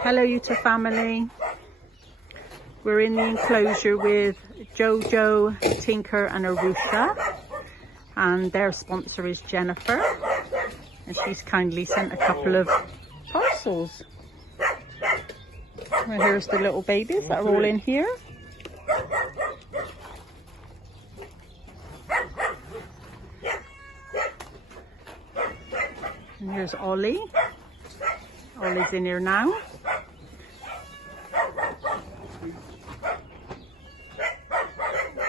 Hello Jutta family. We're in the enclosure with Jojo, Tinker and Arusha, and their sponsor is Jennifer, and she's kindly sent a couple of parcels. Well, here's the little babies that are all in here. And here's Ollie. Ollie's in here now.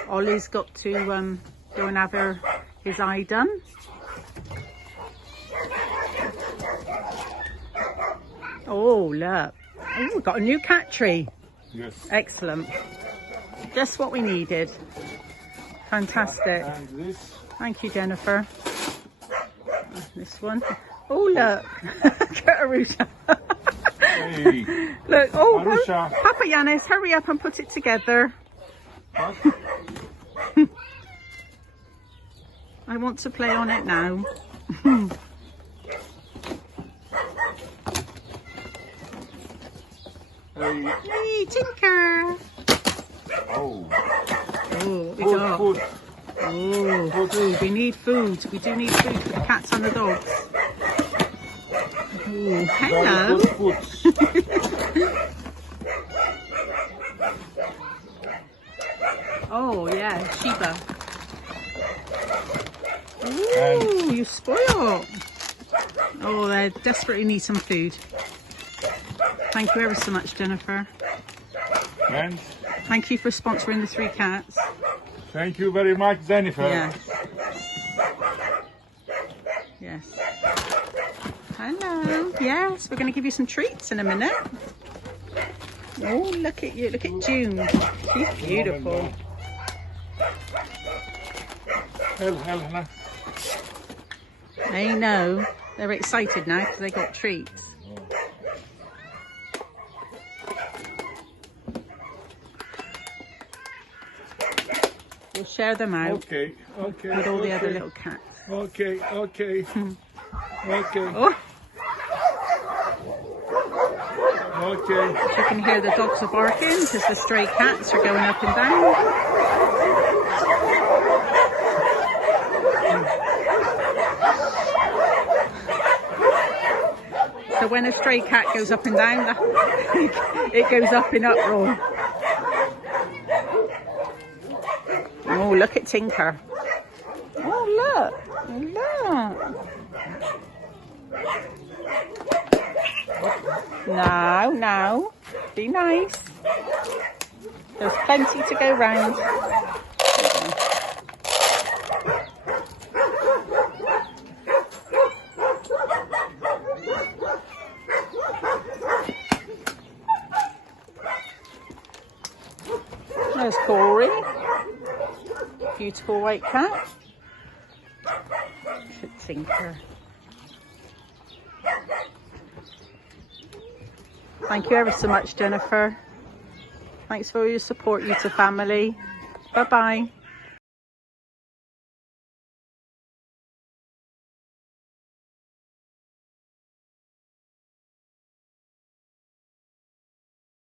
Ollie's got to go and have his eye done. Oh, look. Oh, we've got a new cat tree. Yes. Excellent. Just what we needed. Fantastic. And this. Thank you, Jennifer. This one. Oh, look. Arusha. Hey. Look. Oh, Arusha. Papa Yanis, hurry up and put it together. What? I want to play on it now. Hey. Hey, Tinker. Oh. Oh, what we got? Food. Oh, food. We need food. We do need food for the cats and the dogs. Oh, hello. Very good food. Oh, yeah, Sheba. Ooh, you spoiled. Oh, they desperately need some food. Thank you ever so much, Jennifer. And Thank you for sponsoring the 3 cats. thank you very much, Jennifer. Yes. Yes. Hello. Yes, we're going to give you some treats in a minute. Oh, look at you. Look at June. She's beautiful. Hell. I know. They're excited now because they got treats. We'll share them out Okay. with all the other little cats. Okay. Okay. Oh, Okay. you can hear the dogs are barking because the stray cats are going up and down. So when a stray cat goes up and down, it goes up in uproar. Oh, look at Tinker. Oh, look. Look. No. Be nice. There's plenty to go round. There's Corey. Beautiful white cat. Tinker. Thank you ever so much, Jennifer. Thanks for your support, Jutta family. Bye-bye.